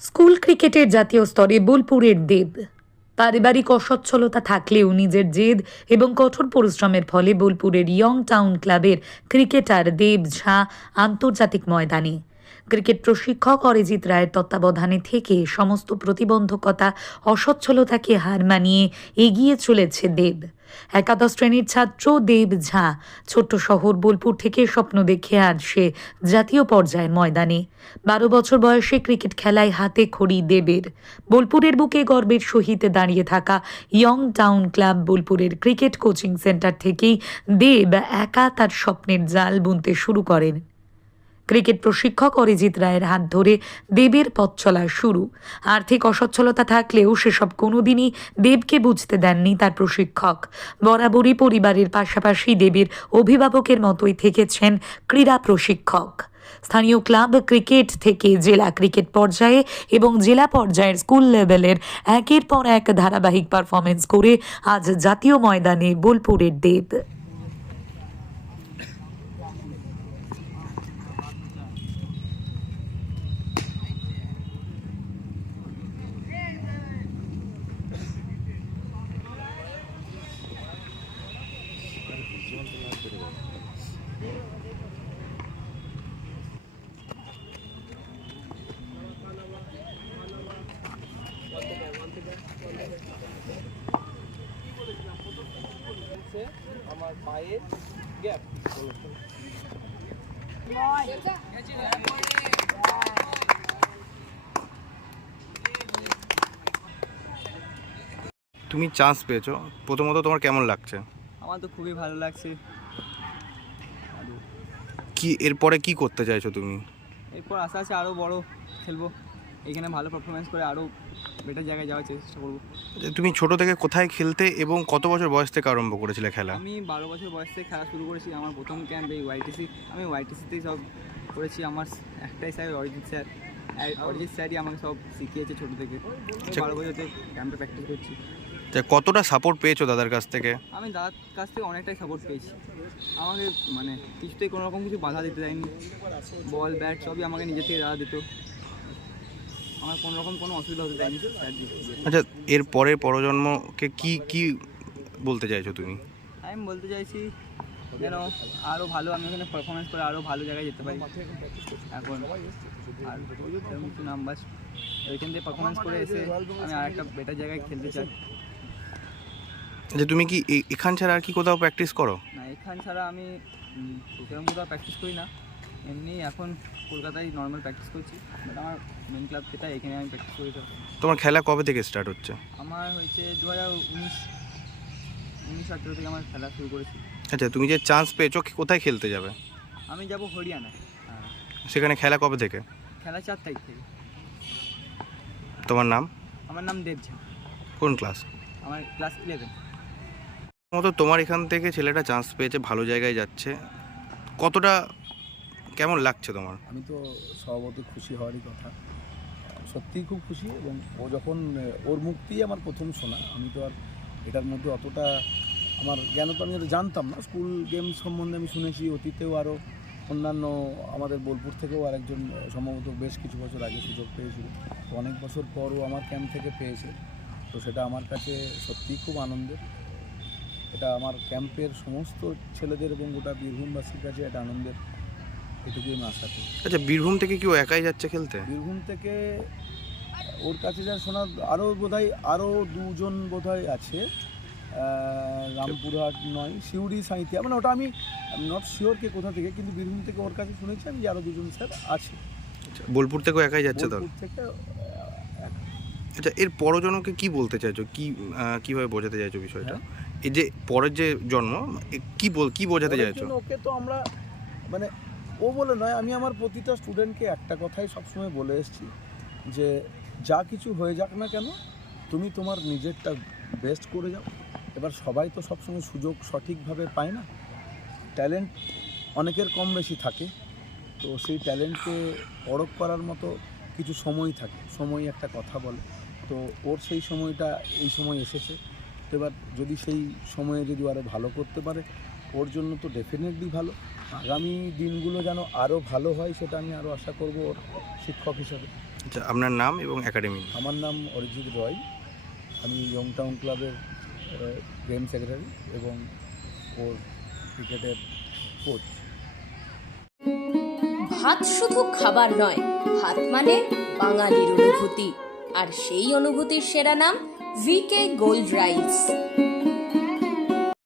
School ক্রিকেটের জাতীয় স্তরে বোলপুরের দেব। পারিবারিক অসচ্ছলতা থাকলেও নিজের জেদ এবং কঠোর পরিশ্রমের ফলে বোলপুরের ইয়ং টাউন ক্লাবের ক্রিকেটার দেব ঝা আন্তর্জাতিক ময়দানে ক্রিকেট প্রশিক্ষক অরিজিৎ রায়ের তত্ত্বাবধানে থেকে সমস্ত প্রতিবন্ধকতা, অসচ্ছলতাকে হার মানিয়ে এগিয়ে চলেছে দেব। একাদশ শ্রেণির ছাত্র দেব ঝা, ছোট্ট শহর বোলপুর থেকে স্বপ্ন দেখে আজ সে জাতীয় পর্যায়ের ময়দানে। বারো বছর বয়সে ক্রিকেট খেলায় হাতে খড়ি দেবের। বোলপুরের বুকে গর্বের সহিত দাঁড়িয়ে থাকা ইয়ং টাউন ক্লাব বোলপুরের ক্রিকেট কোচিং সেন্টার থেকেই দেব একা তার স্বপ্নের জাল বুনতে শুরু করেন। ক্রিকেট প্রশিক্ষক অরিজিৎ রায়ের হাত ধরে দেবের পথ চলা শুরু। আর্থিক অসচ্ছলতা থাকলেও সেসব কোনোদিনই দেবকে বুঝতে দেননি তার প্রশিক্ষক। বরাবরই পরিবারের পাশাপাশি দেবের অভিভাবকের মতোই থেকেছেন ক্রীড়া প্রশিক্ষক। স্থানীয় ক্লাব ক্রিকেট থেকে জেলা ক্রিকেট পর্যায়ে এবং জেলা পর্যায়ের স্কুল লেভেলের একের পর এক ধারাবাহিক পারফরমেন্স করে আজ জাতীয় ময়দানে বোলপুরের দেব। আমার পায়ের গ্যাপ তুমি চান্স পেয়েছ। প্রথমত তোমার কেমন লাগছে? আমার তো খুবই ভালো লাগছে। কি এরপরে কি করতে চাইছো তুমি? এরপর আশা আস্তে আরও বড় খেলব। এখানে ভালো পারফরমেন্স করে আরও বেটার জায়গায় যাওয়ার চেষ্টা করব। তুমি ছোট থেকে কোথায় খেলতে এবং কত বছর বয়স থেকে আরম্ভ করেছিলে খেলা? আমি বারো বছর বয়স থেকে খেলা শুরু করেছি আমার প্রথম ক্যাম্প এই ওয়াইটিসি আমি ওয়াইটিসিতেই সব করেছি আমার একটাই স্যার অরিজিৎ স্যার অরিজিৎ স্যারই আমাকে সব শিখিয়েছে ছোটো থেকে। আচ্ছা। বারো বছর থেকে ক্যাম্পে প্র্যাকটিস করছি। যে কতটা সাপোর্ট পেয়েছ দাদার কাছ থেকে? আমি দাদার কাছ থেকে অনেকটাই সাপোর্ট পেয়েছি। আমাকে মানে কিছুতেই কোনো রকম কিছু বাধা দিতে দেয়নি। বল ব্যাট সবই আমাকে নিজে থেকে দাদা দিত। আমার কোনো রকম কোনো অসুবিধা হতে দেয়নি আচ্ছা এর পরের প্রজন্মকে কি কি বলতে চাইছো তুমি? আমি বলতে চাইছি যেন আরও ভালো আমি ওখানে পারফরমেন্স করে আরও ভালো জায়গায় যেতে পারি। এখন আর কিছু নাম বাস ওইখান থেকে পারফরমেন্স করে এসে আমি আর একটা বেটার জায়গায় খেলতে চাই। যে তুমি কি এখান ছাড়া আর কি কোথাও প্র্যাকটিস করো? না এখান ছাড়া আমি সেরকম কোথাও প্র্যাকটিস করি না। এমনি এখন কলকাতায় নর্মাল প্র্যাকটিস করছি বাট আমার মেন ক্লাব যেটা এখানে আমি প্র্যাকটিস করি তো। তোমার খেলা কবে থেকে স্টার্ট হচ্ছে? আমার হয়েছে দু হাজার উনিশ উনিশ আঠেরো থেকে আমার খেলা শুরু করেছি। আচ্ছা তুমি যে চান্স পেয়েছ কোথায় খেলতে যাবে? আমি যাব হরিয়ানায়। হ্যাঁ। সেখানে খেলা কবে থেকে? খেলা চার তারিখ থেকে। তোমার নাম? আমার নাম দেবঝা কোন ক্লাস আমার ক্লাস ইলেভেন মতো তোমার এখান থেকে ছেলেটা চান্স পেয়েছে ভালো জায়গায় যাচ্ছে। কতটা কেমন লাগছে তোমার? আমি তো স্বভাবতই খুশি হওয়ারই কথা। সত্যিই খুব খুশি এবং ও যখন, ওর মুক্তিই আমার প্রথম শোনা। আমি তো আর এটার মধ্যে অতটা আমার জ্ঞান তো আমি জানতাম না। স্কুল গেম সম্বন্ধে আমি শুনেছি, অতীতেও আরও অন্যান্য আমাদের বোলপুর থেকেও আরেকজন সম্ভবত বেশ কিছু বছর আগে সুযোগ পেয়েছিল। তো অনেক বছর পরও আমার ক্যাম্প থেকে পেয়েছে। তো সেটা আমার কাছে সত্যিই খুব আনন্দের। এটা আমার ক্যাম্পের সমস্ত ছেলেদের এবং গোটা বীরভূমবাসীর কাছে এটা আনন্দের এটুকুই আমি আশা করি আচ্ছা বীরভূম থেকে কি ও একাই যাচ্ছে খেলতে? বীরভূম থেকে ওর কাছে যা শোনা আরও বোধহয় আরও দুজন বোধহয় আছে। রামপুরহাট নয় সিউড়ি সাঁইতিয়া মানে ওটা আমি নট শিওর কে কোথা থেকে কিন্তু বীরভূম থেকে ওর কাছে শুনেছি আমি যে আরও দুজন স্যার আছে। আচ্ছা, বোলপুর থেকেও একাই যাচ্ছে তো বোলপুর থেকে আচ্ছা এর পরজনকে কি বলতে চাইছো? কি কীভাবে বোঝাতে চাইছো বিষয়টা? এই যে পরের যে জন্ম কি বল কি বোঝাতে চাইছো? ওকে তো আমরা মানে ও বলে, নয়, আমি আমার প্রতিটা স্টুডেন্টকে একটা কথাই সবসময় বলে এসেছি, যে যা কিছু হয়ে যাক না কেন, তুমি তোমার নিজেরটা বেস্ট করে যাও। এবার সবাই তো সবসময় সুযোগ সঠিকভাবে পায় না। ট্যালেন্ট অনেকের কম বেশি থাকে, তো সেই ট্যালেন্টকে পরখ করার মতো কিছু সময় থাকে সময় একটা কথা বলে। তো ওর সেই সময়টা, এই সময় এসেছে। তো এবার যদি সেই সময়ে যদি আরও ভালো করতে পারে ওর জন্য তো ডেফিনেটলি ভালো। আগামী দিনগুলো যেন আরও ভালো হয় সেটা আমি আরও আশা করব ওর শিক্ষক হিসাবে। আচ্ছা আপনার নাম এবং একাডেমি আমার নাম অরিজিৎ রয়। আমি ইয়ং টাউন ক্লাবের গেম সেক্রেটারি এবং ওর ক্রিকেটের কোচ ভাত শুধু খাবার নয় ভাত মানে বাঙালির অনুভূতি। আর সেই অনুভূতির সেরা নাম VK Gold Rides.